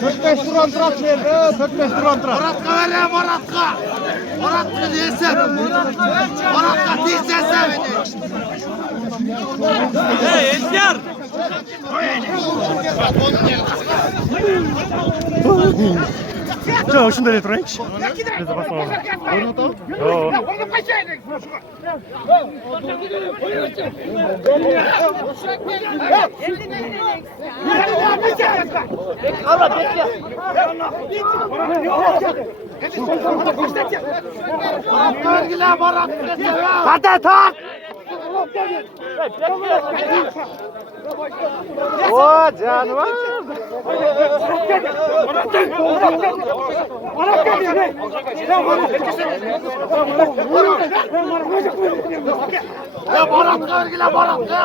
Sökmeş duran tırat ver. Sökmeş duran tırat. Moratka ver ya Moratka. Moratka değilsen. Moratka değilsen sen. Hey Ezdar. 저 오신다 레트로닉. 그래서 봤어. 어디 또? Hadi tak. 와, canım. Ya Moratka ver gile Moratka.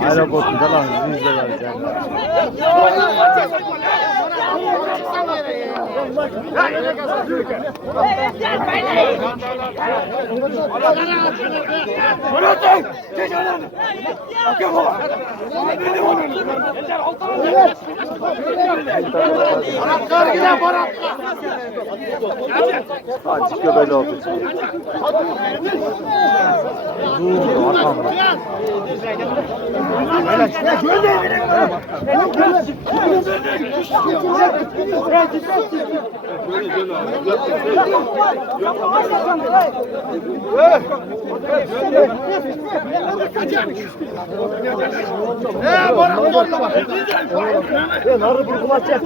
Hala botunda lan yüzde vereceğim. Azıcık göbeli oldu. Dur, arkamda. Narı burgulatacak.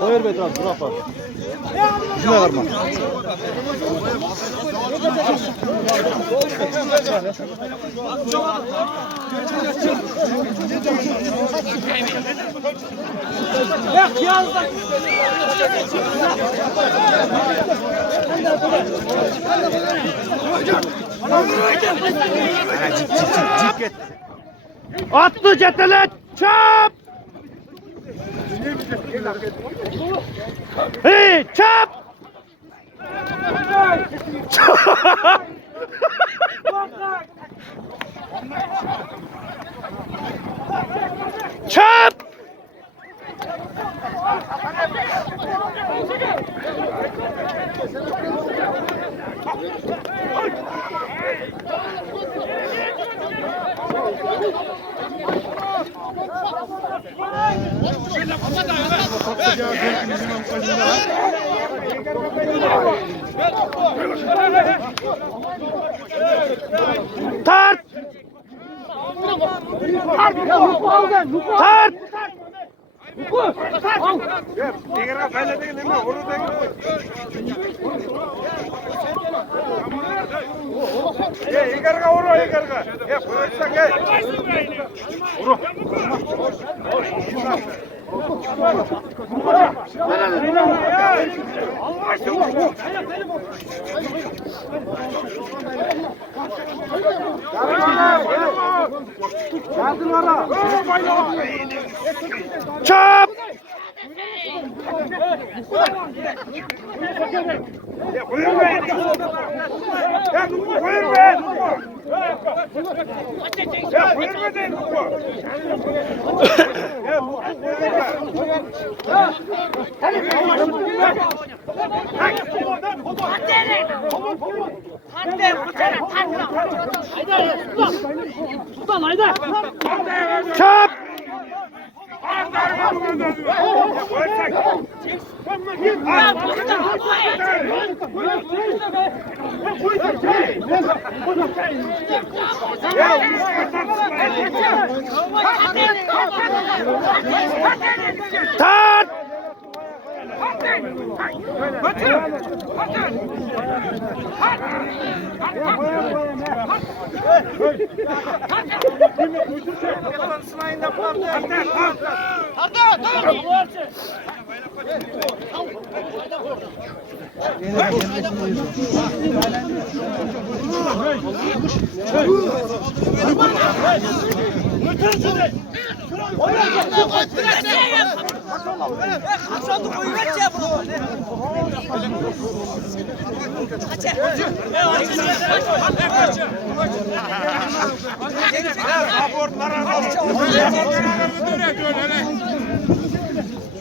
Koyar be trans, bırak bak. Yüzüne varma. Atlı cetelet çap! Hey çap! Çap! Tart! Tart! Çap! Çap! Tart!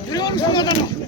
Görüyor musun adamı?